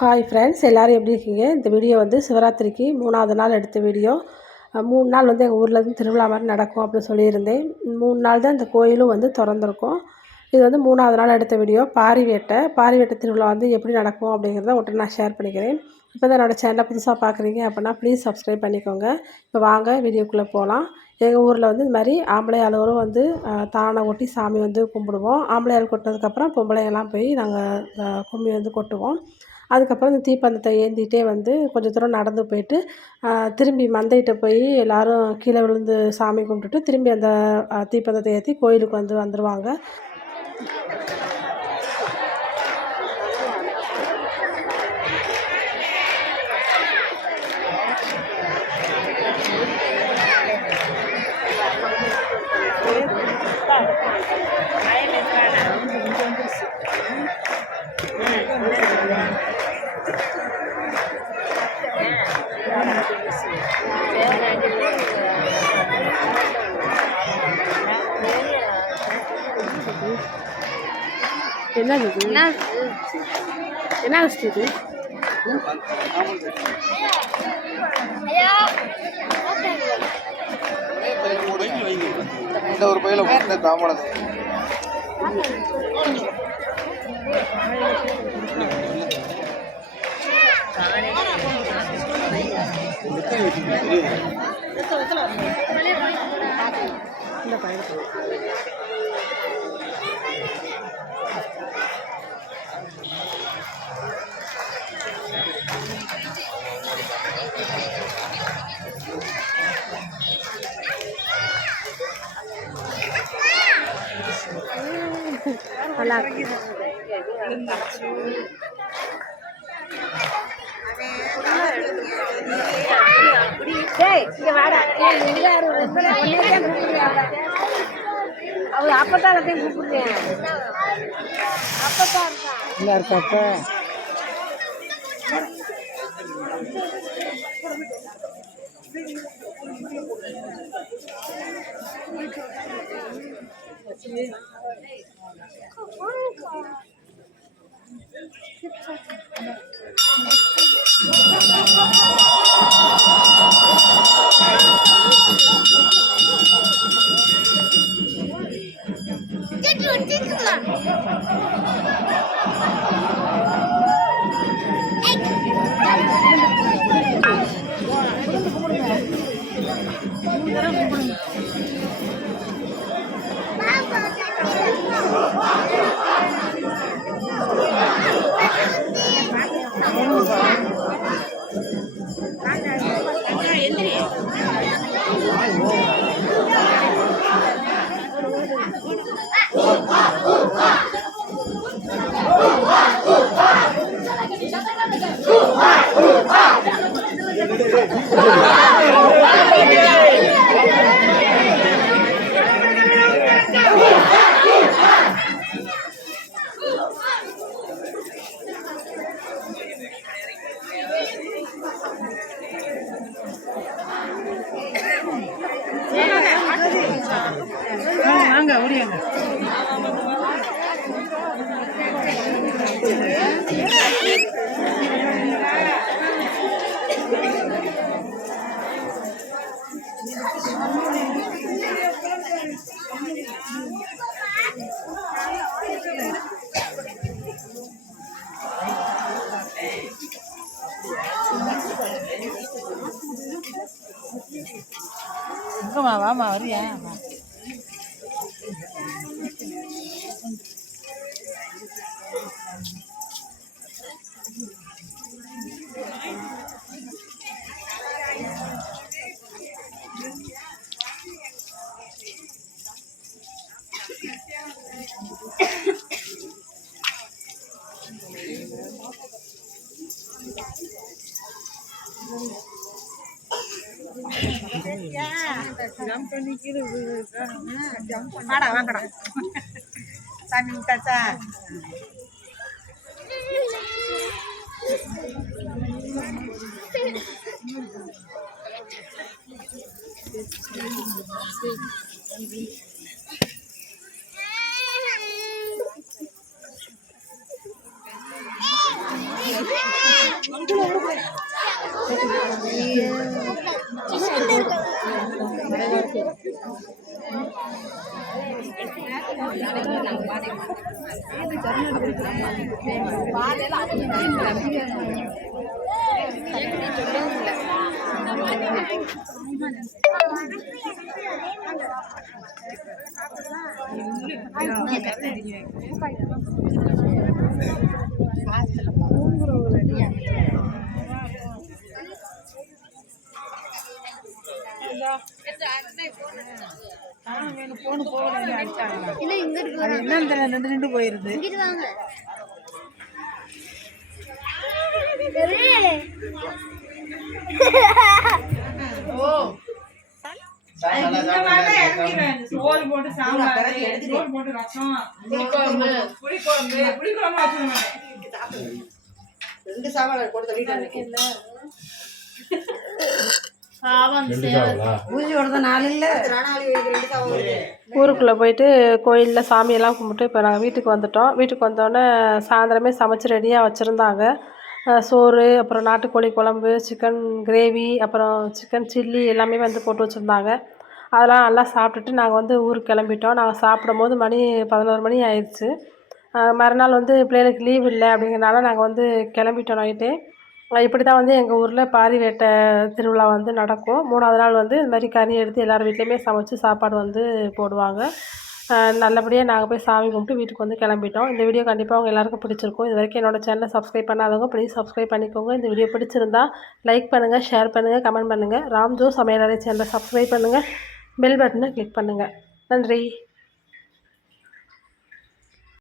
Hi friends, எல்லோரும் எப்படி இருக்கீங்க? இந்த வீடியோ வந்து சிவராத்திரிக்கு 3வது நாள் எடுத்த வீடியோ. 3 நாள் வந்து எங்கள் ஊரில் வந்து திருவிழா மாதிரி நடக்கும் அப்படின்னு சொல்லியிருந்தேன். 3 நாள் தான் இந்த கோயிலும் வந்து திறந்துருக்கும். இது வந்து 3வது நாள் எடுத்த வீடியோ. பாரிவேட்டை திருவிழா வந்து எப்படி நடக்கும் அப்படிங்கிறத உங்கள்கிட்ட நான் ஷேர் பண்ணிக்கிறேன். இப்போ தான் என்னோடய சேனலை புதுசாக பார்க்குறீங்க அப்படின்னா ப்ளீஸ் சப்ஸ்கிரைப் பண்ணிக்கோங்க. இப்போ வாங்க வீடியோக்குள்ளே போகலாம். எங்கள் ஊரில் வந்து இது மாதிரி ஆம்பளை ஆளுவரும் வந்து தானை கொட்டி சாமி வந்து கும்பிடுவோம். ஆம்பளை ஆள் கொட்டினதுக்கப்புறம் பொம்பளைங்கெல்லாம் போய் நாங்கள் கும்மி வந்து கொட்டுவோம். அதுக்கப்புறம் இந்த தீப்பந்தத்தை ஏந்திகிட்டே வந்து கொஞ்சம் தூரம் நடந்து போயிட்டு திரும்பி மந்தைகிட்ட போய் எல்லோரும் கீழே விழுந்து சாமி கும்பிட்டுட்டு திரும்பி அந்த தீப்பந்தத்தை ஏற்றி கோயிலுக்கு வந்து வந்துடுவாங்க. என்னது என்ன வச்சுது? ஒரு பையில தாமரம் இந்த பையன் நல்லா இருக்கு. அவள் அப்பத்தான் கூப்பிடுறேன். அப்பத்தான் நல்லா இருக்காப்ப. வாங்க ஓடியாங்க. வாமா வரியா? வாடா வாங்கடா சாமி விட்டாச்சா? நின்று போயிருது. சோறு போட்டு சாம்பார், சோறு போட்டு ரசம், புளிக்குழம்பு ரெண்டு சாப்பாடு கொடுத்த வீட்டுல ஊருக்குள்ளே போயிட்டு கோயிலில் சாமியெல்லாம் கும்பிட்டு இப்போ நாங்கள் வீட்டுக்கு வந்துட்டோம். வீட்டுக்கு வந்தோடனே சாயந்தரமே சமைச்சு ரெடியாக வச்சுருந்தாங்க. சோறு, அப்புறம் நாட்டுக்கோழி குழம்பு, சிக்கன் கிரேவி, அப்புறம் சிக்கன் சில்லி எல்லாமே வந்து போட்டு வச்சுருந்தாங்க. அதெல்லாம் நல்லா சாப்பிட்டுட்டு நாங்கள் வந்து ஊருக்கு கிளம்பிட்டோம். நாங்கள் சாப்பிடும்போது மணி 11 மணி ஆயிடுச்சு. மறுநாள் வந்து பிள்ளைகளுக்கு லீவ் இல்லை அப்படிங்கிறனால நாங்கள் வந்து கிளம்பிட்டோம் நைட்டே. இப்படி தான் வந்து எங்கள் ஊரில் பாரி வேட்டை திருவிழா வந்து நடக்கும். 3ஆவது நாள் வந்து இது மாதிரி கறி எடுத்து எல்லார் வீட்லேயுமே சமைச்சு சாப்பாடு வந்து போடுவாங்க. நல்லபடியாக நாங்கள் போய் சாமி கும்பிட்டு வீட்டுக்கு வந்து கிளம்பிட்டோம். இந்த வீடியோ கண்டிப்பாக உங்கள் எல்லாருக்கும் பிடிச்சிருக்கும். இது வரைக்கும் என்னோடய சேனலை சப்ஸ்கிரைப் பண்ணாதவங்க ப்ளீஸ் சப்ஸ்கிரைப் பண்ணிக்கோங்க. இந்த வீடியோ பிடிச்சிருந்தா லைக் பண்ணுங்கள், ஷேர் பண்ணுங்கள், கமெண்ட் பண்ணுங்கள். ராம்ஜோ சமையலறை சேனலை சப்ஸ்கிரைப் பண்ணுங்கள், பெல் பட்டனை கிளிக் பண்ணுங்கள். நன்றி.